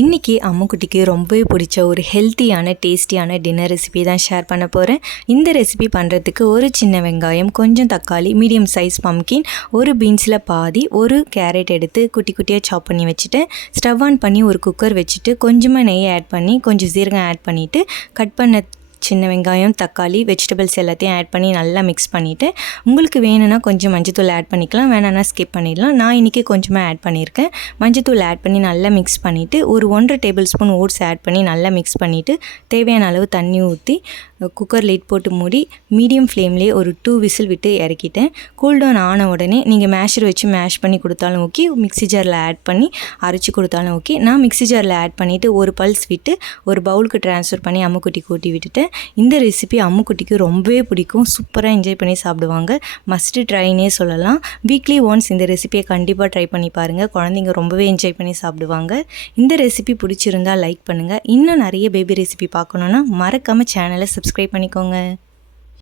இன்றைக்கி அம்முக்குட்டிக்கு ரொம்பவே பிடிச்ச ஒரு ஹெல்த்தியான டேஸ்டியான டின்னர் ரெசிபி தான் ஷேர் பண்ண போகிறேன். இந்த ரெசிபி பண்ணுறதுக்கு ஒரு சின்ன வெங்காயம், கொஞ்சம் தக்காளி, மீடியம் சைஸ் பம்கின், ஒரு பீன்ஸில் பாதி, ஒரு கேரட் எடுத்து குட்டி குட்டியாக சாப் பண்ணி வச்சுட்டு ஸ்டவ் ஆன் பண்ணி ஒரு குக்கர் வச்சுட்டு கொஞ்சமாக நெய் ஆட் பண்ணி கொஞ்சம் சீரகம் ஆட் பண்ணிவிட்டு கட் பண்ண சின்ன வெங்காயம், தக்காளி, வெஜிடபிள்ஸ் எல்லாத்தையும் ஆட் பண்ணி நல்லா மிக்ஸ் பண்ணிவிட்டு உங்களுக்கு வேணும்னா கொஞ்சம் மஞ்சத்தூள் ஆட் பண்ணிக்கலாம், வேணான்னா ஸ்கிப் பண்ணிடலாம். நான் இன்றைக்கி கொஞ்சமாக ஆட் பண்ணியிருக்கேன். மஞ்சத்தூள் ஆட் பண்ணி நல்லா மிக்ஸ் பண்ணிவிட்டு ஒரு 1.5 டேபிள் ஸ்பூன் ஓட்ஸ் ஆட் பண்ணி நல்லா மிக்ஸ் பண்ணிவிட்டு தேவையான அளவு தண்ணி ஊற்றி குக்கர் லிட் போட்டு மூடி மீடியம் ஃப்ளேம்லேயே ஒரு 2 விசில் விட்டு இறக்கிட்டேன். கூல்டவுன் ஆன உடனே நீங்கள் மேஷர் வச்சு மேஷ் பண்ணி கொடுத்தாலும் ஓகே, மிக்ஸி ஜாரில் ஆட் பண்ணி அரைச்சி கொடுத்தாலும் ஓகே. நான் மிக்ஸி ஜாரில் ஆட் பண்ணிவிட்டு ஒரு பல்ஸ் விட்டு ஒரு பவுலுக்கு ட்ரான்ஸ்ஃபர் பண்ணி அம்முக்குட்டி கூட்டி விட்டுட்டேன். இந்த ரெசிபி அம்முக்குட்டிக்கு ரொம்பவே பிடிக்கும், சூப்பராக என்ஜாய் பண்ணி சாப்பிடுவாங்க. மஸ்ட்டு ட்ரைனே சொல்லலாம். வீக்லி ஒன்ஸ் இந்த ரெசிபியை கண்டிப்பாக ட்ரை பண்ணி பாருங்கள். குழந்தைங்க ரொம்பவே என்ஜாய் பண்ணி சாப்பிடுவாங்க. இந்த ரெசிபி பிடிச்சிருந்தால் லைக் பண்ணுங்கள். இன்னும் நிறைய பேபி ரெசிபி பார்க்கணுன்னா மறக்காமல் சேனலை சப்ஸ்கிரைப் பண்ணிக்கோங்க.